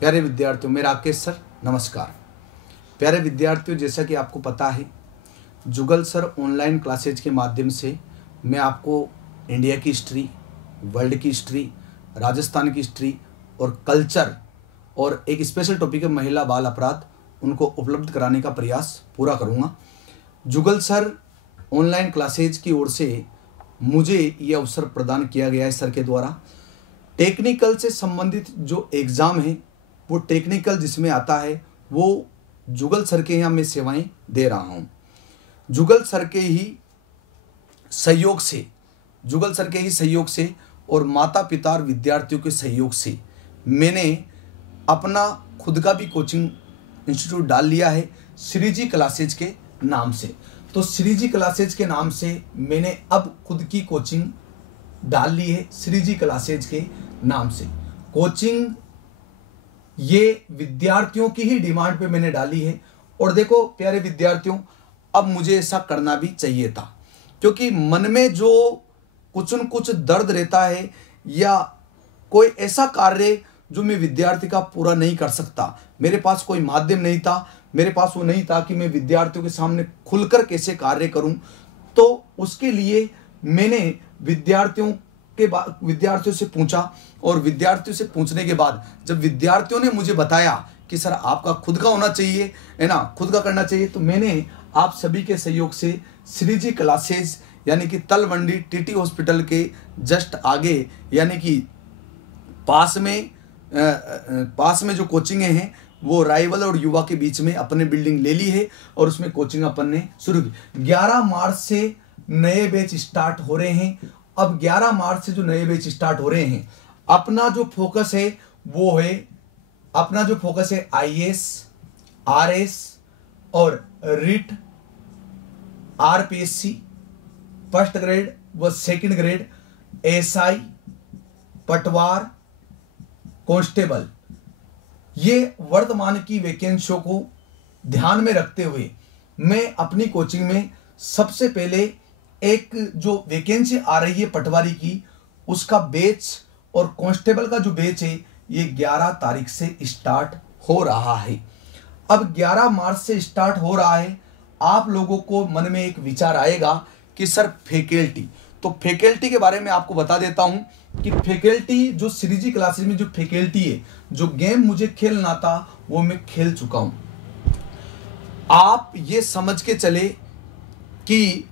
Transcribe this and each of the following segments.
प्यारे विद्यार्थियों, मैं राकेश सर, नमस्कार। प्यारे विद्यार्थियों, जैसा कि आपको पता है, जुगल सर ऑनलाइन क्लासेज के माध्यम से मैं आपको इंडिया की हिस्ट्री, वर्ल्ड की हिस्ट्री, राजस्थान की हिस्ट्री और कल्चर और एक स्पेशल टॉपिक है महिला बाल अपराध, उनको उपलब्ध कराने का प्रयास पूरा करूँगा। जुगल सर ऑनलाइन क्लासेज की ओर से मुझे ये अवसर प्रदान किया गया है सर के द्वारा। टेक्निकल से संबंधित जो एग्ज़ाम है, वो टेक्निकल जिसमें आता है, वो जुगल सर के यहाँ मैं सेवाएं दे रहा हूँ। जुगल सर के ही सहयोग से और माता पिता और विद्यार्थियों के सहयोग से मैंने अपना खुद का भी कोचिंग इंस्टीट्यूट डाल लिया है श्री जी क्लासेज के नाम से। तो श्री जी क्लासेज के नाम से मैंने अब खुद की कोचिंग डाल ली है श्री जी क्लासेज के नाम से। कोचिंग ये विद्यार्थियों की ही डिमांड पे मैंने डाली है। और देखो प्यारे विद्यार्थियों, अब मुझे ऐसा करना भी चाहिए था, क्योंकि मन में जो कुछ न कुछ दर्द रहता है या कोई ऐसा कार्य जो मैं विद्यार्थी का पूरा नहीं कर सकता, मेरे पास कोई माध्यम नहीं था, मेरे पास वो नहीं था कि मैं विद्यार्थियों के सामने खुलकर कैसे कार्य करूं। तो उसके लिए मैंने विद्यार्थियों से पूछा, और विद्यार्थियों से पूछने के बाद जब विद्यार्थियों ने मुझे बताया कि सर आपका खुद का होना चाहिए, है ना, खुद का करना चाहिए, तो मैंने आप सभी के सहयोग से श्री जी क्लासेज यानी कि तलवंडी टीटी हॉस्पिटल के जस्ट आगे यानी कि पास में जो कोचिंग हैं वो राइवल और युवा के बीच में अपने बिल्डिंग ले ली है और उसमें कोचिंग अपन ने शुरू की। 11 मार्च से नए बैच स्टार्ट हो रहे हैं। अब 11 मार्च से जो नए बैच स्टार्ट हो रहे हैं, अपना जो फोकस है आईएएस, आरएस और रिट, आरपीएससी फर्स्ट ग्रेड व सेकंड ग्रेड, एसआई, पटवार, कांस्टेबल, ये वर्तमान की वैकेंसियों को ध्यान में रखते हुए मैं अपनी कोचिंग में सबसे पहले एक जो वैकेंसी आ रही है पटवारी की, उसका बैच और कांस्टेबल का जो बैच है ये 11 तारीख से स्टार्ट हो रहा है। अब 11 मार्च से स्टार्ट हो रहा है। आप लोगों को मन में एक विचार आएगा कि सर फैकल्टी, तो फैकल्टी के बारे में आपको बता देता हूं कि फैकल्टी जो श्री जी क्लासेज में जो फैकल्टी है, जो गेम मुझे खेलना था वो मैं खेल चुका हूं। आप ये समझ के चले कि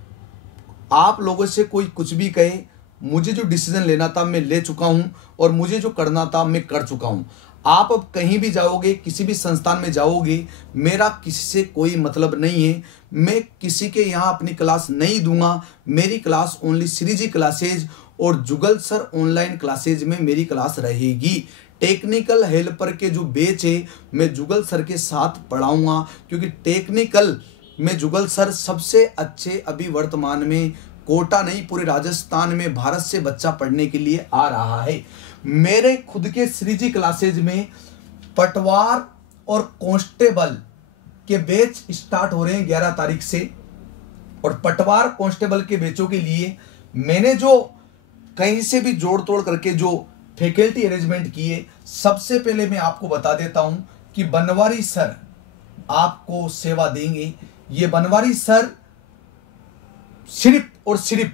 आप लोगों से कोई कुछ भी कहे, मुझे जो डिसीजन लेना था मैं ले चुका हूं और मुझे जो करना था मैं कर चुका हूं। आप अब कहीं भी जाओगे, किसी भी संस्थान में जाओगे, मेरा किसी से कोई मतलब नहीं है। मैं किसी के यहाँ अपनी क्लास नहीं दूंगा। मेरी क्लास ओनली श्री जी क्लासेज और जुगल सर ऑनलाइन क्लासेज में मेरी क्लास रहेगी। टेक्निकल हेल्पर के जो बैच है मैं जुगल सर के साथ पढ़ाऊंगा, क्योंकि टेक्निकल में जुगल सर सबसे अच्छे अभी वर्तमान में कोटा नहीं पूरे राजस्थान में भारत से बच्चा पढ़ने के लिए आ रहा है। मेरे खुद के श्री जी क्लासेज में पटवार और कांस्टेबल के बैच स्टार्ट हो रहे हैं 11 तारीख से। और पटवार कांस्टेबल के बैचों के लिए मैंने जो कहीं से भी जोड़ तोड़ करके जो फैकल्टी अरेंजमेंट किए, सबसे पहले मैं आपको बता देता हूं कि बनवारी सर आपको सेवा देंगे। ये बनवारी सर सिर्फ और सिर्फ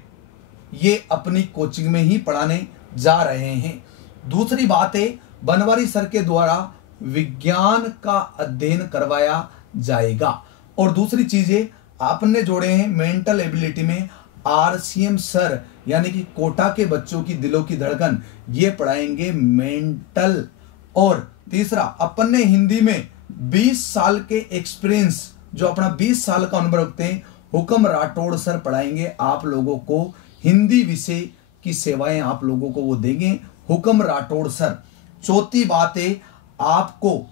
ये अपनी कोचिंग में ही पढ़ाने जा रहे हैं। दूसरी बात है, बनवारी सर के द्वारा विज्ञान का अध्ययन करवाया जाएगा। और दूसरी चीजें आपने जोड़े हैं मेंटल एबिलिटी में आरसीएम सर यानी कि कोटा के बच्चों की दिलों की धड़कन, ये पढ़ाएंगे मेंटल। और तीसरा, अपन ने हिंदी में 20 साल के एक्सपीरियंस, जो अपना 20 साल का अनुभव रखते हैं, हुक्म राठौड़ सर पढ़ाएंगे आप लोगों को हिंदी विषय की सेवाएं आप लोगों को वो देंगे, हुक्म राठौड़ सर। चौथी बात है, आपको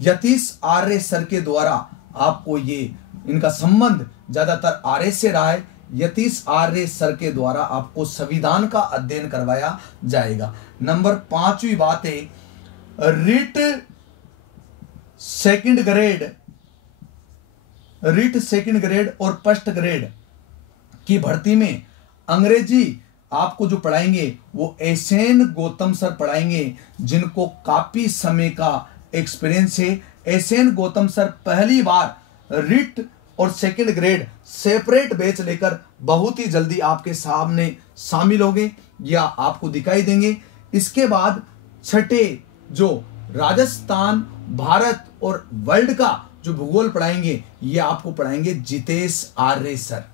यतीश आर्य सर के द्वारा आपको ये इनका संबंध ज्यादातर आर्य से रहा है। यतीश आर्य सर के द्वारा आपको संविधान का अध्ययन करवाया जाएगा। नंबर 5वीं बात है, रिट सेकंड ग्रेड और फर्स्ट ग्रेड की भर्ती में अंग्रेजी आपको जो पढ़ाएंगे वो एसएन गौतम सर पढ़ाएंगे, जिनको काफी समय का एक्सपीरियंस है। एसएन गौतम सर पहली बार रिट और सेकंड ग्रेड सेपरेट बैच लेकर बहुत ही जल्दी आपके सामने शामिल होंगे या आपको दिखाई देंगे। इसके बाद छठे जो राजस्थान, भारत और वर्ल्ड का जो भूगोल पढ़ाएंगे, ये आपको पढ़ाएंगे जितेश आर्य सर।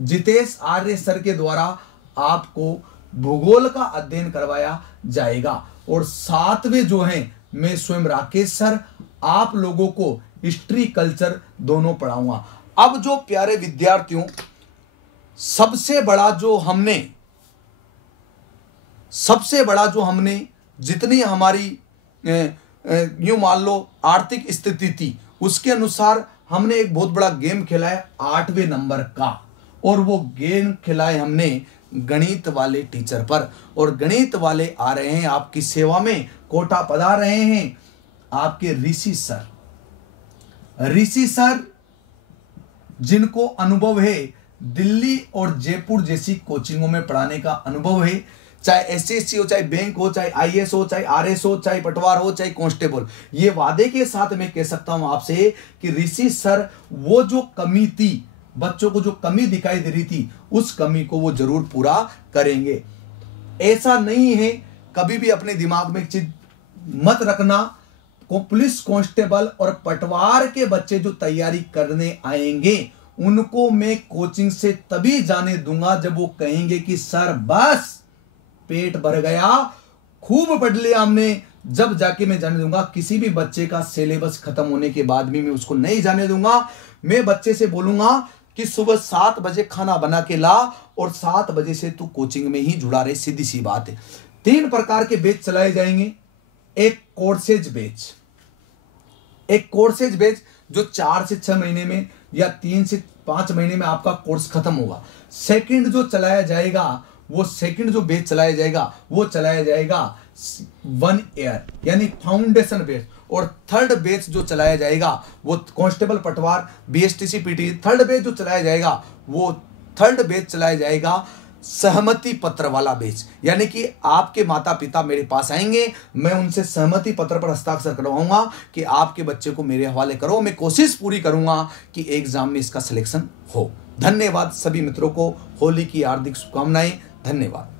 जितेश आर्य सर के द्वारा आपको भूगोल का अध्ययन करवाया जाएगा। और सातवें जो हैं मैं स्वयं राकेश सर, आप लोगों को हिस्ट्री कल्चर दोनों पढ़ाऊंगा। अब जो प्यारे विद्यार्थियों, सबसे बड़ा जो हमने जितनी हमारी यूं मान लो आर्थिक स्थिति थी, उसके अनुसार हमने एक बहुत बड़ा गेम खेला है 8वें नंबर का, और वो गेम खेला है हमने गणित वाले टीचर पर। और गणित वाले आ रहे हैं आपकी सेवा में, कोटा पधार रहे हैं आपके ऋषि सर। ऋषि सर जिनको अनुभव है दिल्ली और जयपुर जैसी कोचिंगों में पढ़ाने का अनुभव है, चाहे एसएससी हो, चाहे बैंक हो, चाहे आईएएस हो, चाहे आरएस हो, चाहे पटवार हो, चाहे कांस्टेबल, ये वादे के साथ मैं कह सकता हूं आपसे कि ऋषि सर वो जो कमी थी, बच्चों को जो कमी दिखाई दे रही थी, उस कमी को वो जरूर पूरा करेंगे। ऐसा नहीं है, कभी भी अपने दिमाग में एक चीज मत रखना, पुलिस कांस्टेबल और पटवार के बच्चे जो तैयारी करने आएंगे उनको मैं कोचिंग से तभी जाने दूंगा जब वो कहेंगे कि सर बस पेट भर गया, खूब पढ़ लिया हमने, जब जाके मैं जाने दूंगा। किसी भी बच्चे का सिलेबस खत्म होने के बाद भी मैं उसको नहीं जाने दूंगा। मैं बच्चे से बोलूंगा कि सुबह 7 बजे खाना बना के ला और 7 बजे से तू कोचिंग में ही जुड़ा रहे, सीधी सी बात है। 3 प्रकार के बैच चलाए जाएंगे। एक कोर्सेज बैच जो 4 से 6 महीने में या 3 से 5 महीने में आपका कोर्स खत्म होगा। सेकंड जो चलाया जाएगा, वो सेकंड जो बैच चलाया जाएगा वो चलाया जाएगा 1 ईयर यानी फाउंडेशन बैच। और थर्ड बैच जो चलाया जाएगा वो कांस्टेबल, पटवार, बीएसटीसी, पीटी, थर्ड बैच जो चलाया जाएगा वो थर्ड बैच चलाया जाएगा सहमति पत्र वाला बैच। यानी कि आपके माता पिता मेरे पास आएंगे, मैं उनसे सहमति पत्र पर हस्ताक्षर करवाऊंगा कि आपके बच्चे को मेरे हवाले करो। मैं कोशिश पूरी करूंगा कि एग्जाम में इसका सिलेक्शन हो। धन्यवाद सभी मित्रों को, होली की हार्दिक शुभकामनाएं। धन्यवाद।